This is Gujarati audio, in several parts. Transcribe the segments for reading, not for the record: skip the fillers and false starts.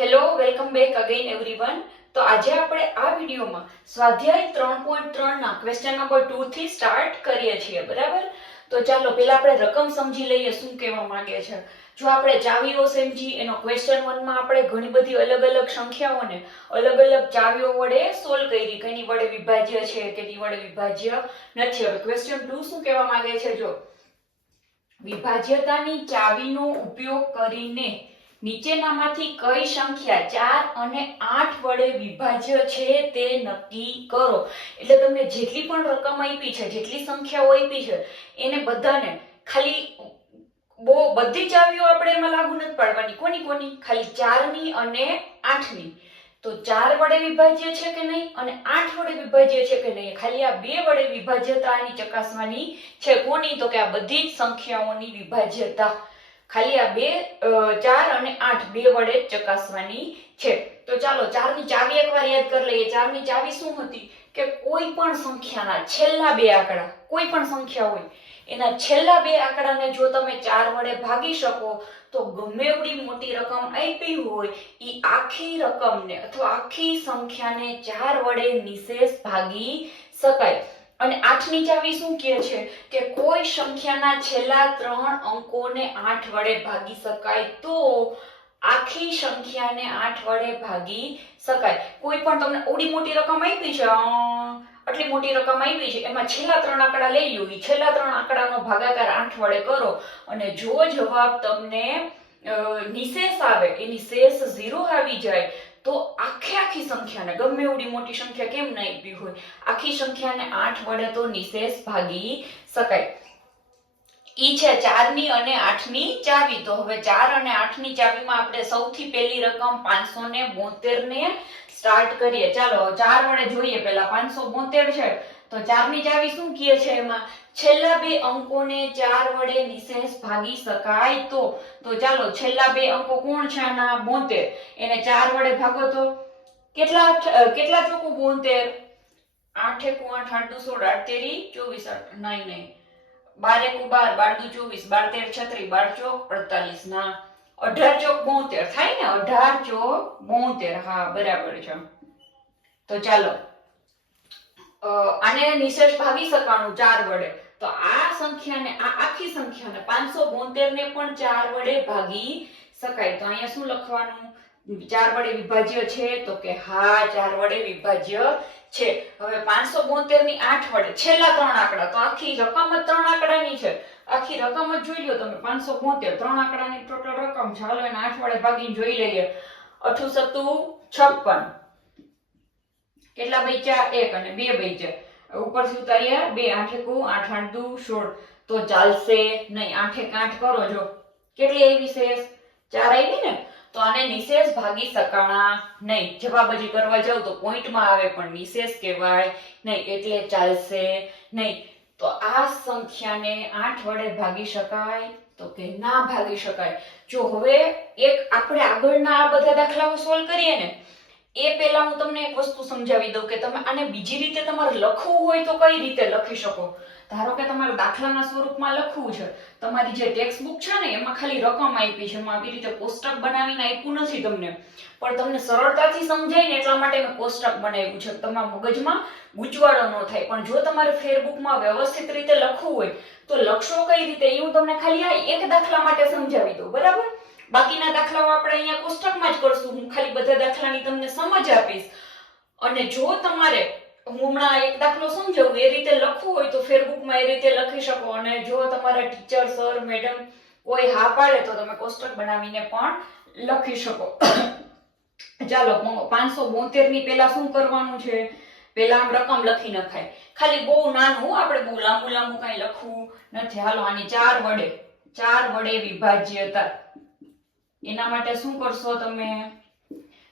Hello, welcome back again everyone. તો આજે આપણે આ વિડીયોમાં સ્વાધ્યાય 3.3 ના ક્વેશ્ચન નંબર 2 થી સ્ટાર્ટ કરીએ છીએ. બરાબર? તો ચાલો પહેલા આપણે રકમ સમજી લઈએ શું કહેવા માંગે છે. જો આપણે ચાવીઓ સમજી એનો ક્વેશ્ચન 1 માં આપણે ઘણી બધી અલગ અલગ સંખ્યાઓને અલગ અલગ ચાવીઓ વડે સોલ્વ કરી, કેની વડે વિભાજ્ય છે કેની વડે વિભાજ્ય નથી. હવે ક્વેશ્ચન 2 શું કહેવા માંગે છે, જો વિભાજ્યતાની ચાવીનો ઉપયોગ કરીને નીચેનામાંથી કઈ સંખ્યા 4 અને 8 વડે વિભાજ્ય છે તે નક્કી કરો. એટલે તમને જેટલી પણ રકમ આપી છે, જેટલી સંખ્યાઓ આપી છે, એને બધાને ખાલી બધી ચાવીઓ આપણે એમાં લાગુ નથી પાડવાની. કોની કોની? ખાલી 4 ની અને 8 ની. તો 4 વડે વિભાજ્ય છે કે નહીં અને 8 વડે વિભાજ્ય છે કે નહીં, ખાલી આ બે વડે વિભાજ્યતાની ચકાસવાની છે. કોની? તો કે આ બધી જ સંખ્યાઓની વિભાજ્યતા ખાલી આ 4 અને 8 બે વડે ચકાસવાની છે. તો ચાલો 4 ની ચાવી એકવાર યાદ કરી લઈએ. 4 ની ચાવી શું હતી કે કોઈ પણ સંખ્યાના છેલ્લા બે આંકડા, કોઈ પણ સંખ્યા હોય એના છેલ્લા બે આંકડાને જો તમે 4 વડે ભાગી શકો તો ગમે એવડી મોટી રકમ આપી હોય એ આખી રકમને અથવા આખી સંખ્યાને 4 વડે નિશેષ ભાગી શકાય. અને 8 ની ચાવી શું કહે છે કે કોઈ સંખ્યાના છેલ્લા 3 અંકોને 8 વડે ભાગી શકાય તો આખી સંખ્યાને 8 વડે ભાગી શકાય. કોઈ પણ તમને ઓડી મોટી રકમ આપી છે, આટલી મોટી રકમ આપી છે, એમાં છેલ્લા 3 આંકડા લઈ લો, એ છેલ્લા 3 આંકડાનો ભાગાકાર 8 વડે કરો અને જો જવાબ તમને નિશેષ આવે, એની શેષ 0 આવી જાય તો આખી સંખ્યાને, ગમે એવડી મોટી સંખ્યા કેમ ના આપી હોય, આખી સંખ્યાને 8 વડે તો નિશેષ ભાગી શકાય. ઈ છે 4 ની અને 8 ની ચાવી. તો હવે 4 અને 8 ની ચાવીમાં આપણે સૌથી પહેલી રકમ 572 ને સ્ટાર્ટ કરીએ. ચાલો 4 વડે જોઈએ. પહેલા 572 છે તો 4 ની ચાવી શું કહે છે, એમાં છેલ્લા બે અંકોને 4 વડે નિશેષ ભાગી શકાય તો ચાલો છેલ્લા બે અંકો કોણ છે આના? 72. એને 4 વડે ભાગો તો કેટલા ચોકું 72? 8 એકુ 8, 8 દુ 16, 8 તેરી 24, નહીં 12 એકુ 12, 12 દુ 24, 12 તેર 36, 12 ચોક 48, ના 18 ચોક 72 થાય ને, 18 ચોક 72. હા બરાબર છે. તો ચાલો આને નિશેષ ભાગી શકાનું 4 વડે. તો આ સંખ્યાને, આ આખી સંખ્યાને 572 ને પણ 4 વડે ભાગી શકાય. તો અહીંયા શું લખવાનું? 4 વડે વિભાજ્ય છે તો કે હા 4 વડે વિભાજ્ય છે. હવે 572 ની 8 વડે છેલ્લા 3 આંકડા, તો આખી રકમ જ 3 આંકડાની છે, આખી રકમ જ જોઈ લો તમે. 572 3 આંકડાની ટોટલ રકમ છે. હાલો એને 8 વડે ભાગીને જોઈ લઈએ. 8 સત્તુ 56, કેટલા બચ્યા? 1 અને 2 બચ્યા. ઉપરથી ઉતાર્યા 2, 8 એકુ 8, 8 દુ 16. તો ચાલશે નહીં. 8 એક 8 કરો, જો કેટલી આવી શેષ? 4 આવી ને. તો આને નિશેષ ભાગી શકાણા નહીં. જવાબ હજી કરવા જાવ તો પોઈન્ટમાં આવે પણ નિશેષ કહેવાય નહીં, એટલે ચાલશે નહીં. તો આ સંખ્યાને 8 વડે ભાગી શકાય તો કે ના ભાગી શકાય. જો હવે એક આપણે આગળના આ બધા દાખલાઓ સોલ્વ કરીએ ને એ પહેલા હું તમને એક વસ્તુ સમજાવી દઉં કે તમે આને બીજી રીતે તમારે લખવું હોય તો કઈ રીતે લખી શકો. ધારો કે તમારે દાખલાના સ્વરૂપમાં લખવું છે, તમારી જે ટેક્સ્ટ બુક છે ને એમાં ખાલી રકમ આપી છે, એમાં આવી રીતે કોષ્ટક બનાવીને આપ્યું નથી તમને, પણ તમને સરળતાથી સમજાય ને એટલા માટે મેં કોષ્ટક બનાવ્યું છે, તમારા મગજમાં ગૂંચવાડો ન થાય. પણ જો તમારે ફેરબુકમાં વ્યવસ્થિત રીતે લખવું હોય તો લખશો કઈ રીતે એ હું તમને ખાલી આ એક દાખલા માટે સમજાવી દઉં. બરાબર? બાકીના દાખલાઓ આપણે અહીંયા કોષ્ટકમાં જ કરશું. હું ખાલી બધા દાખલાની તમને સમજ આપીશ. અને જો તમારે હું હમણાં એક દાખલો સમજાવું એ રીતે લખવું હોય તો ફેરબુકમાં એ રીતે લખી શકો. અને જો તમારા ટીચર, સર, મેડમ કોઈ હા પાડે તો તમે કોષ્ટક બનાવીને પણ લખી શકો. ચાલો 572 ની પહેલા શું કરવાનું છે? પહેલા આમ રકમ લખી નખાય. ખાલી બહુ નાનું, આપણે બહુ લાંબુ કઈ લખવું નથી. હાલો આની 4 વડે વિભાજ્યતા. એના માટે શું કરશો તમે?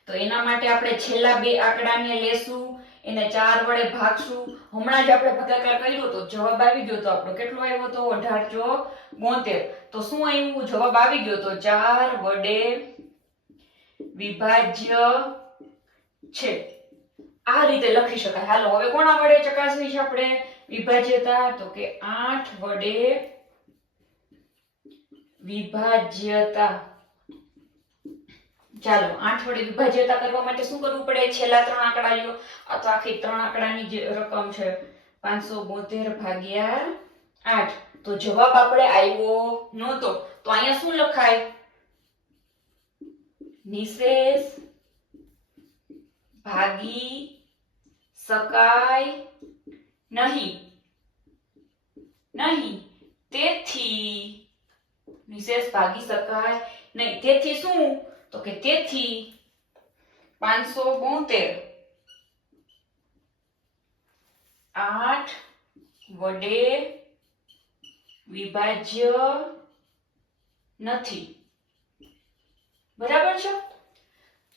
તો એના માટે આપણે છેલ્લા બે આંકડાને લેશું, એને 4 વડે ભાગશું. હમણાં જ આપણે ભાગાકાર કર્યો તો જવાબ આવી ગયો તો આપણો કેટલો આવ્યો તો? 18 ચોક 72. તો શું આવ્યું? જવાબ આવી ગયો તો 4 વડે વિભાજ્ય છે. આ રીતે લખી શકાય. હાલો હવે કોના વડે ચકાસવી છે આપણે વિભાજ્યતા? તો કે 8 વડે વિભાજ્યતા. ચાલો 8 વડે વિભાજ્યતા કરવા માટે શું કરવું પડે? છેલ્લા 3 આંકડા લ્યો. આ તો આખી 3 આંકડાની જે રકમ છે 572 ભાગ્યા 8. તો જવાબ આપણે આવ્યો નહોતો, તો અહીંયા શું લખાય? નિશેષ ભાગી શકાય નહીં. તેથી નિશેષ ભાગી શકાય નહીં. તેથી શું? તો કે તેથી 572 8 વડે વિભાજ્ય નથી. બરાબર છે?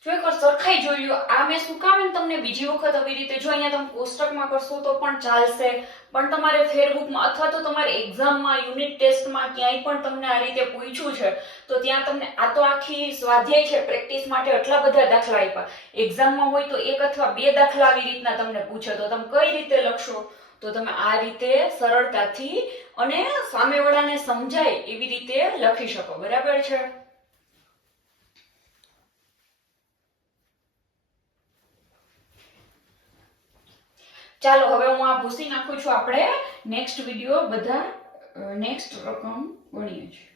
જો એકવાર સરખાઈ જોઈ લો. આ મેં શું કામ તમને બીજી વખત આવી રીતે, જો અહીંયા તમે કોષ્ટકમાં કરશો તો પણ ચાલશે, પણ તમારે ફેરબુકમાં અથવા તો તમારે એક્ઝામમાં યુનિટ ટેસ્ટમાં ક્યાંય પણ તમને આ રીતે પૂછ્યું છે તો ત્યાં તમને આ તો આખી સ્વાધ્યાય છે, પ્રેક્ટિસ માટે આટલા બધા દાખલા આપ્યા. એક્ઝામમાં હોય તો 1 અથવા 2 દાખલા આવી રીતના તમને પૂછે તો તમે કઈ રીતે લખશો? તો તમે આ રીતે સરળતાથી અને સામેવાળાને સમજાય એવી રીતે લખી શકો. બરાબર છે? ચાલો હવે હું આ ભૂસી નાખું છું. આપણે નેક્સ્ટ વિડિયો બધા નેક્સ્ટ રકમ ગણીએ છીએ.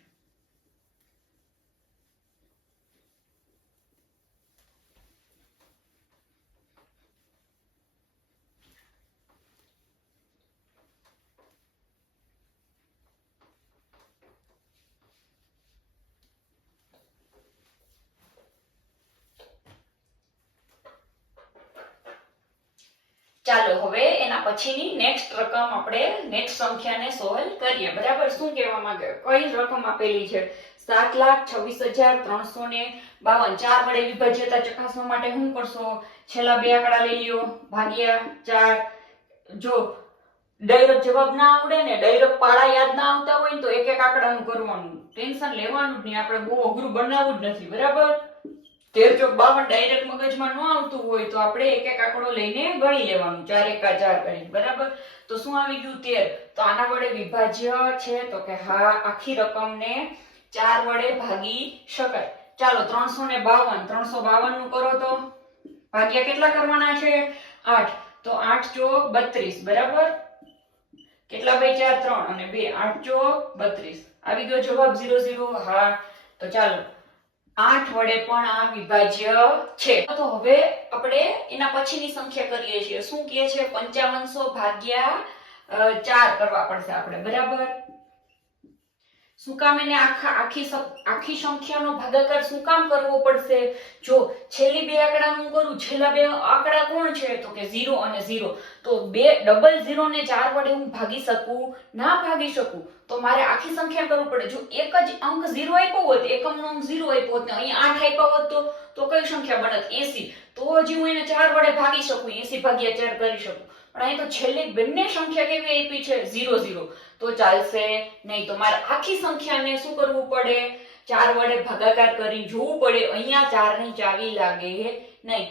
ચાલો હવે એના પછીની નેક્સ્ટ રકમ આપણે નેક્સ્ટ સંખ્યાને સોલ્વ કરીએ. બરાબર? શું કહેવા માંગે? કઈ રકમ આપેલી છે? 7,26,352. 4 વડે વિભાજ્યતા ચકાસવા માટે શું કરશો? છેલ્લા 2 આંકડા લઈ લ્યો ભાગ્યા 4. જો ડાયરેક્ટ જવાબ ના આવડે ને, ડાયરેક્ટ પાડા યાદ ના આવતા હોય તો એક એક આંકડાનું કરવાનું, ટેન્શન લેવાનું જ નહીં. આપણે બહુ અઘરું બનાવવું જ નથી. બરાબર? 13 ચોક 52 ડાયરેક્ટ મગજમાં ન આવતું હોય તો આપણે એક એક આંકડો લઈને ગણી લેવાનું, 4 એકા 4 કરીને. બરાબર? તો શું આવી ગયું? 13. તો આના વડે વિભાજ્ય છે? તો કે હા, આખી રકમને 4 વડે ભાગી શકાય. ચાલો 352 નું કરો તો ભાગ્યા કેટલા કરવાના છે? 8. તો 8 ચોક 32. બરાબર? કેટલા બચ્યા? 3 અને 2. 8 ચોક 32. આવી ગયો જવાબ 00. હા. તો ચાલો 8 વડે પણ આ વિભાજ્ય છે. તો હવે આપણે એના પછીની સંખ્યા કરીએ છીએ. શું કહે છે? 5500 ભાગ્યા 4 કરવા પડશે આપણે. બરાબર? શું કામ એને આખી સંખ્યાનો ભાગાકાર શું કામ કરવો પડશે? જો છેલ્લી 2 આંકડાનું કરું, છેલ્લા 2 આંકડા કોણ છે? તો કે 0 અને 0. તો 0 ને 4 વડે હું ભાગી શકું? ના ભાગી શકું. તો મારે આખી સંખ્યા કરવું પડે. જો એક જ અંક 0 આપ્યો હોત, એકમનો અંક 0 આપ્યો હોત ને અહીં 8 આપ્યો હોત તો કઈ સંખ્યા બનત? 80. તો હજી હું એને 4 વડે ભાગી શકું, 80 ભાગ્યા 4 કરી શકું. પણ અહીં તો છેલ્લી બંને સંખ્યા કેવી આપી છે? 0 0. તો ચાલશે નહીં. તો મારે આખી સંખ્યાને શું કરવું પડે? 4 વડે ભાગાકાર કરી જોવું પડે. અહીંયા 4 ની ચાવી લાગે નહીં.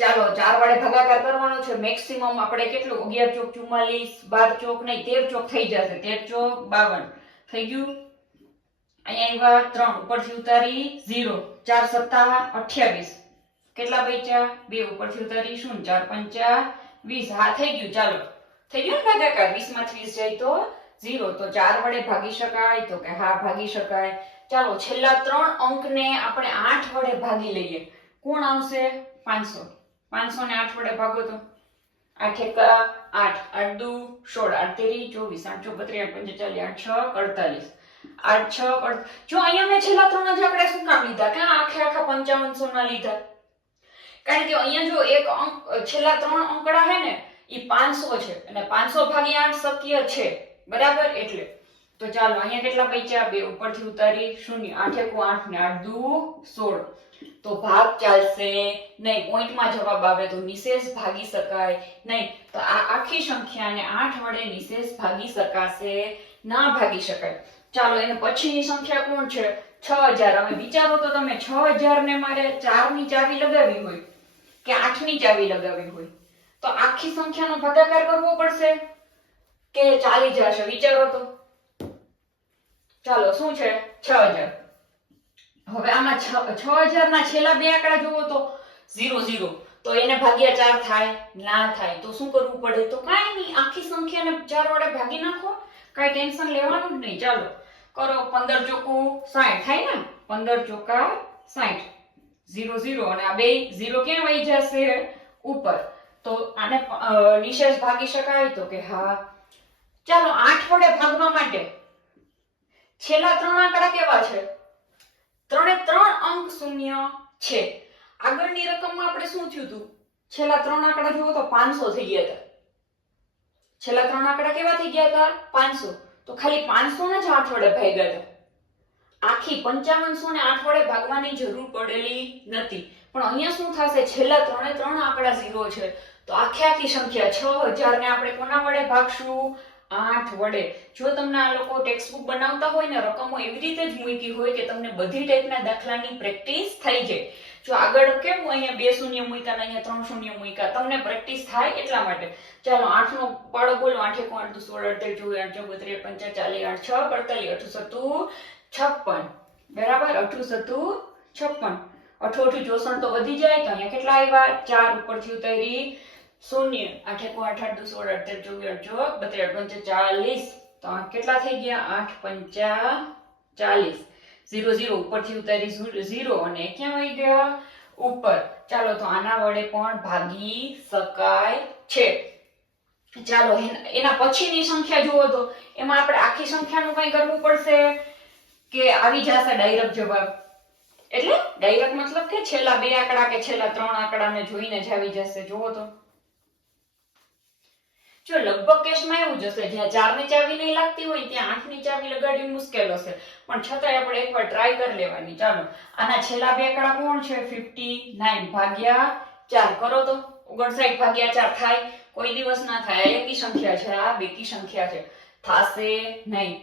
ચાલો 4 વડે ભાગાકાર કરવાનો છે. મેક્સિમમ આપણે કેટલું? 11 ચોક 44, 12 ચોક નહીં 13 ચોક થઈ જશે. 13 ચોક 52 થઈ ગયું. અહીંયા આવ્યા 3 ઉપરથી ઉતારી 0. 4 સત્તા 28. કેટલા બચ્યા? 2 ઉપરથી ઉતારી 0. 4 પંચા 20. હા થઈ ગયું. ચાલો થઈ ગયું ને ભાગાકાર? 20 માંથી 20 જાય તો 0. તો 4 વડે ભાગી શકાય? તો કે હા ભાગી શકાય. ચાલો છેલ્લા 3 અંકને આપણે 8 વડે ભાગી લઈએ. કોણ આવશે? 500. 500 ને 8 વડે ભાગો તો 8 એકા 8, 8 દુ 16, 8 તેરી 24, 8 ચોક 32, 8 6 48. 8 6 જો અહીંયા મેં છેલ્લા 3 જ આંકડા શું કામ લીધા? કે આખા 5500 ના લીધા. કારણ કે અહીંયા જો એક અંક છેલ્લા 3 અંકડા હે ને ઈ 500 છે અને 500 ભાગ્યા 8 શક્ય છે. બરાબર? એટલે તો ચાલો અહીંયા કેટલા બચ્યા? 2 ઉપરથી ઉતારી 0. 8 1 8 ને 8 દુ 16. તો ભાગ ચાલશે નહીં. પોઈન્ટમાં જવાબ આવે તો નિશેષ ભાગી શકાય નહીં. તો આ આખી સંખ્યાને 8 વડે નિશેષ ભાગી શકાશે ના ભાગી શકાય. ચાલો એને પછીની સંખ્યા કોણ છે? 6000. હવે વિચારો તો તમે 6000 ને મારે 4 ની ચાવી લગાવી હોય કે 8 ની ચાવી લગાવી હોય તો આખી સંખ્યાનો ભાગાકાર કરવો પડશે કે ચાલી જશે? વિચારો તો. ચાલો શું છે? 6000. હવે આમાં 6000 ના છેલ્લા બે આંકડા જુઓ તો 00, તો એને ભાગ્યા 4 થાય ના થાય, તો શું કરવું પડે? તો કાંઈ નહીં, આખી સંખ્યાને 4 વડે ભાગી નાખો, કાંઈ ટેન્શન લેવાનું જ નહીં. ચાલો કરો, 15 ચોકું 60 થાય ને, 15 ચોકા 60, 00, અને આ બે 0 ક્યાં વહી જશે? ઉપર. તો આને નિશેષ ભાગી શકાય? તો કે હા. ચાલો 8 વડે ભાગવા માટે છેલ્લા 3 આંકડા કેવા છે? 3 અંક શૂન્ય છે. આગળની રકમમાં આપણે શું થયું હતું? છેલ્લા 3 આંકડા જુઓ તો 500 થઈ ગયા હતા. છેલ્લા 3 આંકડા કેવા થઈ ગયા હતા? 500. તો ખાલી 500 ને જ 8 વડે ભાગ્યા હતા. આખી 5500 ને 8 વડે ભાગવાની જરૂર પડેલી નથી. પણ અહીંયા શું થશે? છેલ્લા 3 આંકડા 0 છે, તો આખી સંખ્યા 6000 ને આપણે કોના વડે ભાગશું? 8 વડે. જો તમને આ લોકો ટેક્સ્ટ બુક બનાવતા હોય ને, રકમો એવી રીતે જ મૂકી હોય કે તમને બધી ટાઈપના દાખલાની પ્રેક્ટિસ થઈ જાય. જો આગળ કેમ અહીંયા 2 શૂન્ય મૂક્યા ને અહીંયા 3 શૂન્ય મૂક્યા, તમને પ્રેક્ટિસ થાય એટલા માટે. ચાલો 8 નો પાડો બોલો. 8 1 8 2 16 18 24 25 35 40 8 6 45 56. બરાબર? 8 7 56. 8 8 64 તો વધી જાય, તો અહીંયા કેટલા આવ્યા? 4 ઉપરથી ઉતારી 0. 8 1 8 2 16 18 24 32 તો કેટલા થઈ ગયા? 8 5 40. 0 0 ઉપરથી ઉતારી 0, અને ક્યાં વહી ગયા? ઉપર. ચાલો તો આના વડે પણ ભાગી શકાય છે. ચાલો એના પછીની સંખ્યા જુઓ તો એમાં આપણે આખી સંખ્યાનું કંઈ કરવું પડશે કે આવી જશે ડાયરેક્ટ જવાબ? એટલે ડાયરેક્ટ મતલબ કે છેલ્લા 2 આંકડા કે છેલ્લા 3 આંકડાને જોઈને જ આવી જશે. જુઓ તો જો લગભગ કેસમાં એવું જશે, જ્યાં 4 ની ચાવી નહીં લાગતી હોય ત્યાં 8 ની ચાવી લગાડવી મુશ્કેલ હશે, પણ છતાંય આપણે એકવાર ટ્રાય કરી લેવાની. ચાલો આના છેલ્લા બે આંકડા કોણ છે? 59 ભાગ્યા 4 કરો તો 59 ભાગ્યા 4 થાય? કોઈ દિવસ ના થાય. આ એકી સંખ્યા છે, આ બેકી સંખ્યા છે, થાશે નહીં.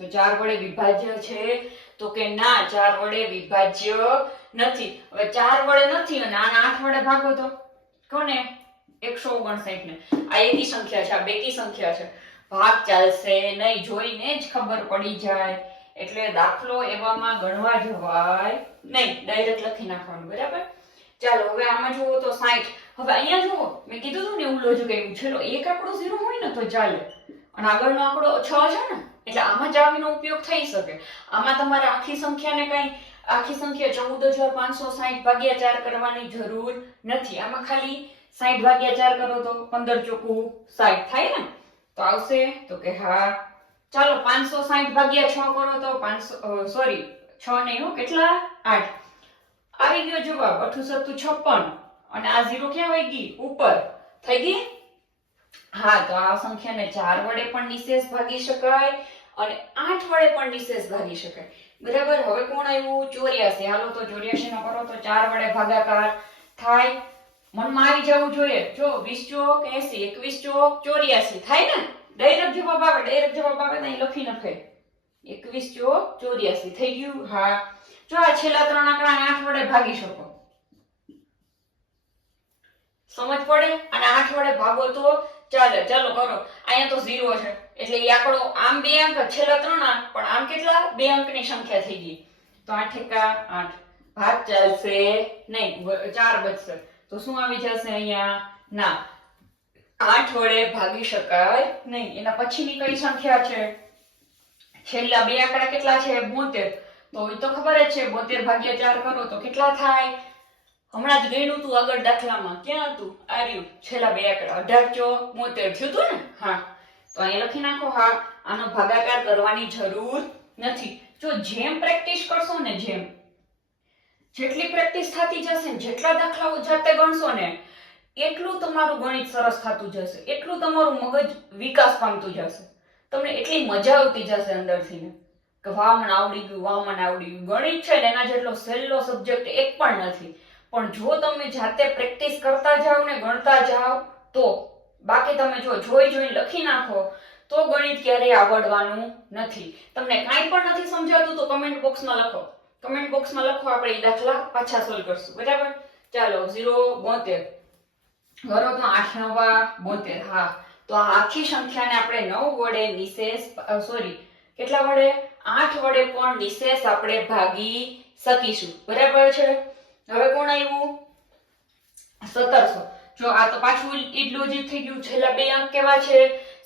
તો 4 વડે વિભાજ્ય છે? તો કે ના, 4 વડે વિભાજ્ય નથી. હવે 4 વડે નથી અને આના 8 વડે ભાગો તો કોને? 159 ને. આ એકી સંખ્યા છે, આ બેકી સંખ્યા છે, ભાગ ચાલશે નહીં. જોઈને જ ખબર પડી જાય. એટલે દાખલો એવામાં ગણવા જવાય નહીં, ડાયરેક્ટ લખી નાખવાનું. બરાબર? ચાલો હવે આમાં જુઓ તો 60. હવે અહીંયા જુઓ, મેં કીધું હતું ને એવું લોજિક આવ્યું. છેલ્લો એક આંકડો 0 હોય ને તો ચાલે, અને આગળનો આંકડો 6 છે ને, એટલે આમાં ચાવીનો ઉપયોગ થઈ શકે. આમાં તમારે આખી સંખ્યાને કઈ આખી સંખ્યા 14560 ભાગ્યા 4 કરવાની જરૂર નથી. આમાં ખાલી 60 ભાગ્યા 4 કરો તો 15 ચોકું 60 થાય ને, તો આવશે? તો કે હા. ચાલો 560 ભાગ્યા 6 કરો તો 500 સોરી 6 નહીં હો, કેટલા? 8. આવી ગયો જવાબ 8 7 56, અને આ 0 ક્યાં વહી ગઈ? ઉપર. થઈ ગઈ? હા. તો આ સંખ્યાને 4 વડે પણ નિશેષ ભાગી શકાય અને 8 વડે પણ નિશેષ ભાગી શકાય. બરાબર? હવે કોણ આવ્યું? 84. હાલો તો 84 નો કરો તો 4 વડે ભાગાકાર થાય. મનમાં આવી જવું જોઈએ. જો 20 ચોક 80, 21 ચોક 84 થાય ને, ડાયરેક્ટ જવાબ આવે. ડાયરેક્ટ જવાબ આવે તો લખી નખાય 21 ચોક 84 થઈ ગયું. હા. જો આ છેલ્લા 3 આંકડાને 8 વડે ભાગી શકો, સમજ પડે? અને 8 વડે ભાગો તો ચાલે. ચાલો કરો. અહીંયા તો 0 છે, એટલે એ આંકડો આમ 2 અંક, છેલ્લા 3 અંક, પણ આમ કેટલા? 2 અંકની સંખ્યા થઈ ગઈ. તો 8 એકા 8, ભાગ ચાલશે નહીં, 4 બચશે. તો શું આવી જશે અહીંયા? ના, 8 વડે ભાગી શકાય નહીં. એના પછીની કઈ સંખ્યા છે? છેલ્લા 2 આંકડા કેટલા છે? 72. તો એ તો ખબર જ છે, 72 ભાગ્યા 4 કરો તો કેટલા થાય? હમણાં જ ગણ્યું હતું આગળ દાખલામાં. ક્યાં હતું? આ રહ્યું છેલ્લા 2 આંકડા, 18 ચોક 72 થયું હતું ને. હા. તો અહીંયા લખી નાખો. હા. આનો ભાગાકાર કરવાની જરૂર નથી. જો જેમ પ્રેક્ટિસ કરશો ને, જેટલી પ્રેક્ટિસ થતી જશે ને, જેટલા દાખલાઓ જાતે ગણશો ને, એટલું તમારું ગણિત સરસ થતું જશે, એટલું તમારું મગજ વિકાસ પામતું જશે. તમને એટલી મજા આવતી જશે અંદરથી ને કે વાહ મને આવડી ગયું, વાહ મને આવડી ગયું. ગણિત છે ને એના જેટલો સહેલો સબ્જેક્ટ એક પણ નથી. પણ જો તમે જાતે પ્રેક્ટિસ કરતા જાઓ ને, ગણતા જાઓ તો. બાકી તમે જો જોઈને લખી નાખો તો ગણિત ક્યારેય આવડવાનું નથી. તમને કાંઈ પણ નથી સમજાતું તો કમેન્ટ બોક્સમાં લખો. કમેન્ટ બોક્સમાં લખો, આપણે એ દાખલા પાછા સોલ્વ કરશું. બરાબર? ચાલો 0 72 કરો તો 8 9 72. હા. તો આ આખી સંખ્યાને આપણે 9 વડે નિશેષ કેટલા વડે? 8 વડે પણ નિશેષ આપણે ભાગી શકીશું. બરાબર છે. હવે કોણ આવ્યું? 1700. જો આ તો પાછું ઈ લોજિક થઈ ગયું. છેલ્લા બે અંક કેવા છે?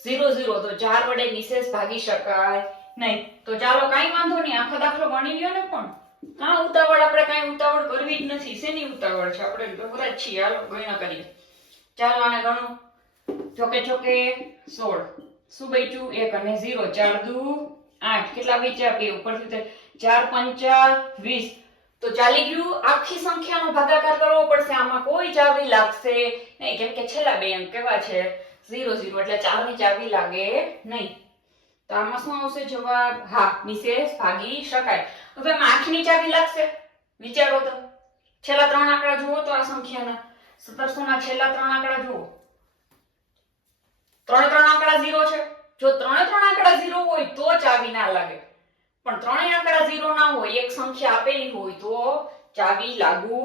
0 0. તો 4 વડે નિશેષ ભાગી શકાય નહીં. તો ચાલો કાંઈ વાંધો નહીં, આખો દાખલો ગણી લ્યો ને. પણ આપણે કાંઈ ઉતાવળ કરવી જ નથી. શેની ઉતાવળ છે? આપણે ગભરા જ છીએ. હાલો ગણ્યા કરીએ. ચાલો આને ગણો. ચોકે ચોકે 16. શું બચ્યું? 1 અને 0. 4 દુ 8. કેટલા બચ્યા? 2. ઉપરથી 4 પંચા 20. તો ચાલી ગયું. આખી સંખ્યાનો ભાગાકાર કરવો પડશે. આમાં કોઈ ચાવી લાગશે નહીં, કેમ કે છેલ્લા બે અંક કેવા છે? 0 0. એટલે 4 ની ચાવી લાગે નહીં. તો આમાં શું આવશે જવાબ? હા, નિશેષ ભાગી શકાય. હવે આમાં 8 ની ચાવી લાગશે? વિચારો તો. છેલ્લા ત્રણ આંકડા જુઓ તો આ સંખ્યાના 1700 ના છેલ્લા ત્રણ આંકડા જુઓ. ત્રણ આંકડા 0 છે. જો ત્રણ આંકડા 0 હોય તો ચાવી ના લાગે, પણ ત્રણેય આંકડા 0 ના હોય, એક સંખ્યા આપેલી હોય તો ચાવી લાગુ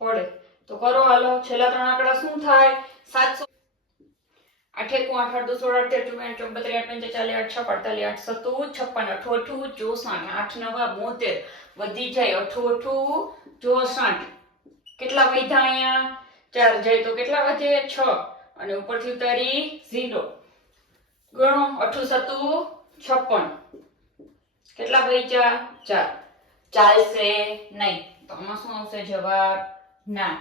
પડે. તો કરો હાલો. છેલ્લા ત્રણ આંકડા શું થાય? 700. 8 1 8 8 2 16 18 24 25 40 8 6 48 57 56 8 8 64 વધી જાય 88 64. કેટલા વધ્યા અહીંયા? 4 જાય તો કેટલા વધે? 6. અને ઉપરથી ઉતારી 0. ગણો. 8 7 56. કેટલા બચ્યા? 4. ચાલશે નહીં. તો આમાં શું આવશે જવાબ? ના.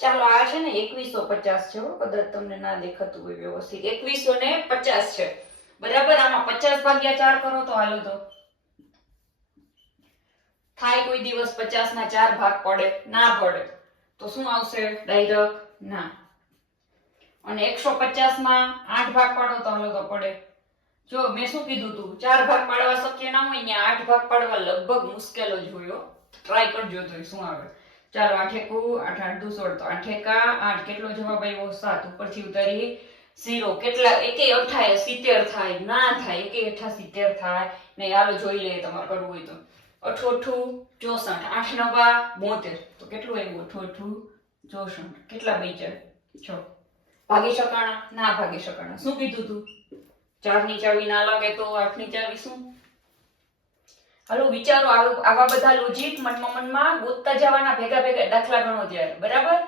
ચાલો આ છે ને 2150 છે. કદાચ તમને ના દેખાતું હોય વ્યવસ્થિત. 2150 છે. બરાબર. આમાં 50 ભાગ્યા 4 કરો તો હાલો. તો થાય કોઈ દિવસ 50 ના 4 ભાગ પડે? ના પડે. તો શું આવશે? ડાયરેક્ટ ના. અને 150 માં 8 ભાગ પાડો તો હાલો તો પડે. જો મેં શું કીધું તું? 4 ભાગ પાડવા શક્ય ના હોય, અહીંયા 8 ભાગ પાડવા લગભગ મુશ્કેલ જ હોય. ટ્રાય કરજો તો શું આવે. ચાલો 8 1 8 8 2 16. તો 8 1 8. કેટલો જવાબ આવ્યો? 7. ઉપરથી ઉતારી 0. કેટલા? 1 8 70 થાય? ના થાય. 1 8 70 થાય નહીં. હાલો જોઈ લઈએ તમારે કરવું હોય તો. 8 8 64. 8 9 72. તો કેટલું આવ્યું? 8 8 64. કેટલા બચ્યા? 6. ભાગી શકાણા? ના ભાગી શકાણા. શું કીધું તું? 4 ની ચાવી ના લાગે તો 8 ની ચાવી શું? હાલો વિચારો. આવા બધા લોજિક મનમાં ગોતતા જવાના. ભેગા ભેગા દાખલા ગણો ત્યારે. બરાબર.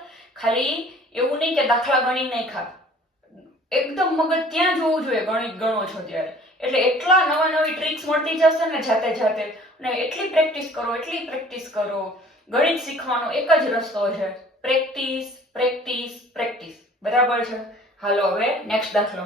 ખાલી એવું નહીં કે દાખલા ગણી નાખ્યા. એકદમ મગજ ત્યાં જોવું જોઈએ ગણિત ગણો છો ત્યારે. એટલે એટલા નવી ટ્રિક્સ મળતી જશે ને જાતે જાતે. અને એટલી પ્રેક્ટિસ કરો. ગણિત શીખવાનો એક જ રસ્તો છે. Practice practice practice. બરાબર છે. હાલો હવે નેક્સ્ટ દાખલો.